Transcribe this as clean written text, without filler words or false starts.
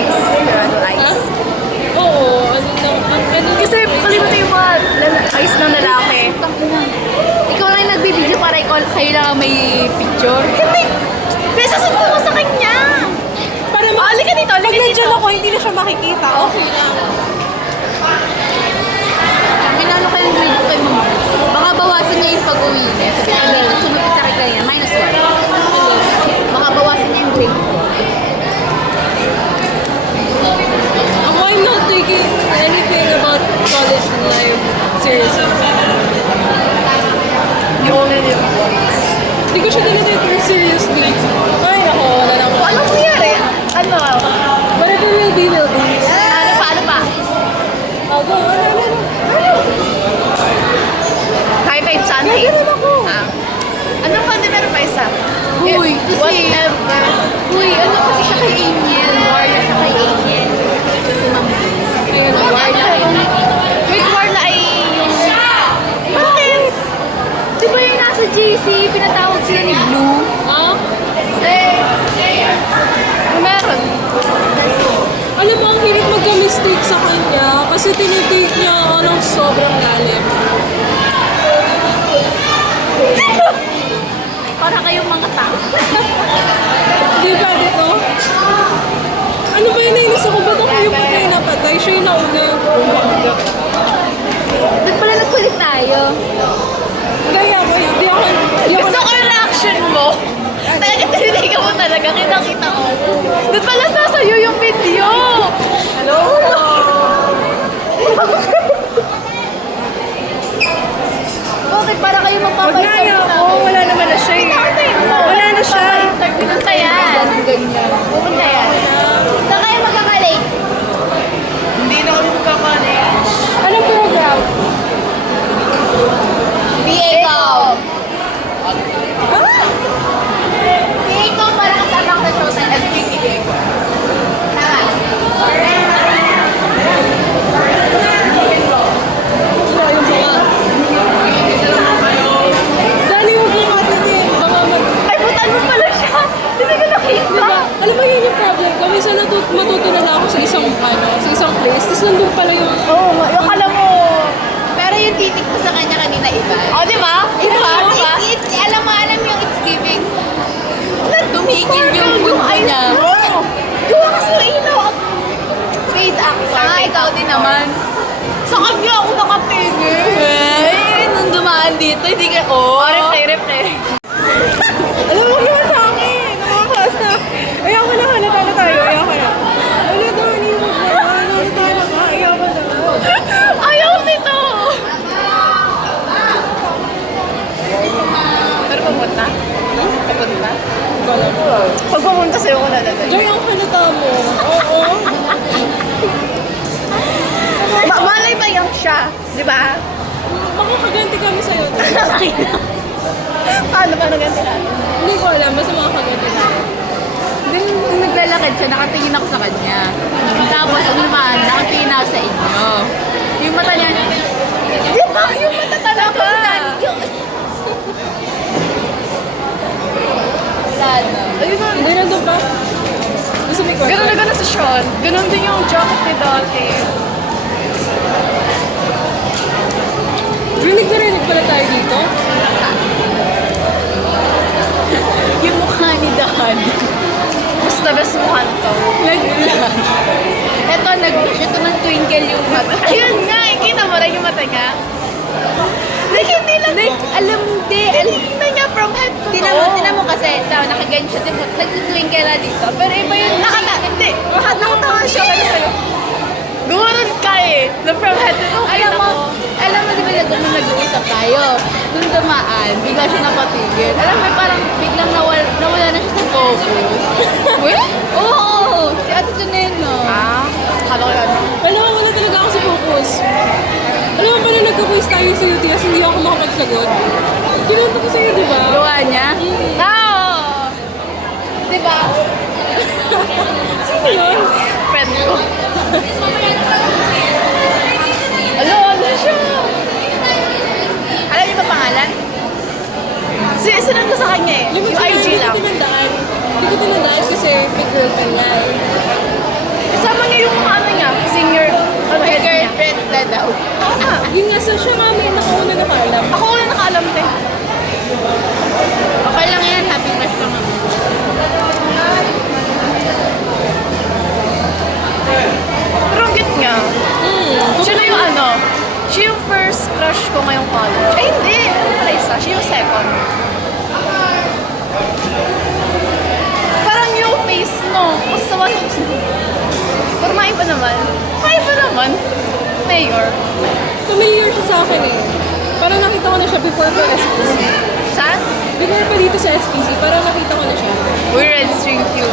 ice. Sigurado ice. Oo, Kasi kalimutan yung mga ice ng lalaki. Ikaw lang yung nagbibideo para kayo lang ang may picture. Hindi! Pero sasunod ko sa kanya! para Halika dito, pag halika nandiyan dito. ako, hindi na siya makikita. Okay lang. Minano ka yung grade ko kay Mama. Baka bawasan niya yung pag-uwi niya. Sabi niya, dito, sumipit sa akin kanina, -1. Baka bawasan niya yung grade ko. I'm not taking anything about college life seriously. You only live once. Hindi ko siya tinitake seriously. Ay, ako, wala na ako. Anong nangyari? Ano? Whatever will be, will be. Ano pa? Ano pa? I'll go. High five sana eh. Ganun ako. Anong pa? Meron pa isa? Uy, Whatever. Uy, ano kasi siya kay Angel? War na siya kay Angel. Kasi Ayun, War na ay... Wait, War na ay yung... Bakit? Di ba yung nasa JC, pinatawag sila ni Blue? Ha? Meron. Alam mo, ang hirap magka-mistake sa kanya kasi tinitake niya anong sobrang lalim. Para kayong mga tao. Di ba dito? Ano ba yun, nainis ako? Ba't ako yung patay na patay? Siya yung nauna yung umaga. Ba't pala nagkulit tayo? Kaya ko yun. Di ako Gusto ko yung reaction mo. Talaga tinitigan mo talaga. Kita-kita ko. Ba't pala sa'yo yung video? Hello? Bakit? Para kayo Wag na magpapay-interview niya sa ako. Wala naman na siya eh. Wala na siya. Pupunta yan. Pupunta yan. Saan kayo magkakalate? Hindi na kami magkakalate. Anong program? BA ko. BA ko para kasama ko sa showtime. SPC BA ko. Tama. Wala yung mga. Dali mo po matitin. Baka Ay, butan mo pala siya. Hindi ko nakita. Diba? Alam mo yun yung problem ko. Minsan matuto na lang ako sa isang place. Tapos nandun pala yung... Oo, akala mo. Pero yung titik ko sa kanya kanina iba. Oh, di ba? Iba, di ba? Alam mo yung it's giving. Tumigil yung mundo niya. Gawa kasi ng ilaw. Paid actor. Ikaw din naman. Sa kanya ako nakapigil. Eh, nung dumaan dito, hindi ka... Oh, replay. Alam mo naman sa akin. Nakakasa. Ayoko na. Halata na tayo. Ayoko na. Wala daw. Hindi mo ba? Halata na nga. Ayoko na. Ayaw nito! Pero pumunta? Pupunta? Pag pumunta sa'yo ko nadadali. Joy, ang halata mo. Oo. Malay ba yung siya? Di ba? Makakaganti kami sa'yo. Paano ganti natin? Hindi ko alam. Basta makakaganti tayo. Nung naglalakad siya, nakatingin ako sa kanya. Tapos, ano naman, nakatingin ako sa inyo. Yung mata niya, di ba? Yung mata talaga. Wala na. Ayun na. Hindi nandun pa. Gusto may kwarto. Ganun na ganun sa Sean. Ganun din yung jacket ni dati. Rinig na rinig pala tayo dito. Yung mukha ni Dan. Basta best mukha nito. Ito ng twinkle yung mata. Ayun nga, kita mo rin yung mata niya. Like, hindi lang. Like, alam niya from head to toe. Tinan mo kasi, nakaganyan siya, nagtutwinkle na dito. Pero iba yun, nakatawa siya kasi sa'yo. Gumanon ka eh, na from head to toe. Alam mo, di ba nag-uusap tayo? Nung dumaan, bigla siya napatigil. Alam mo, parang biglang nawala na siya sa focus. Weh? Oo, si Ate Juneno. Kala ko yan. Alam mo, wala talaga ako sa focus. Alam mo, pala nagka-quiz tayo sa UTS, hindi ako makapagsagot. Kinunta ko sa'yo, di ba? Gawa niya? Oo! Di ba? Sino yun? Friend ko. Ano siya? Alam niyo ba pangalan? Sinunod ko sa kanya eh. Yung IG lang. Hindi ko tinandaan kasi may girlfriend niya eh. Kasama niya yung ano niya, senior, ano, head niya. Girlfriend na daw. Oo nga. Yun nga, so siya nga may nakauna na kaalam. Ako wala nakaalam din. Okay lang yan, happy crush lang ako. Pero ang cute niya. Siya na yung ano, siya yung first crush ko ngayong college. Ay hindi, ano pala isa, siya yung second. Parang new face, no? Kasawa nung pero maiba naman. Maiba naman. Mayor. Familiar siya sa akin eh. Parang nakita ko na siya before ko SPC. Saan? Before pa dito sa SPC, parang nakita ko na siya. We're Red String Q.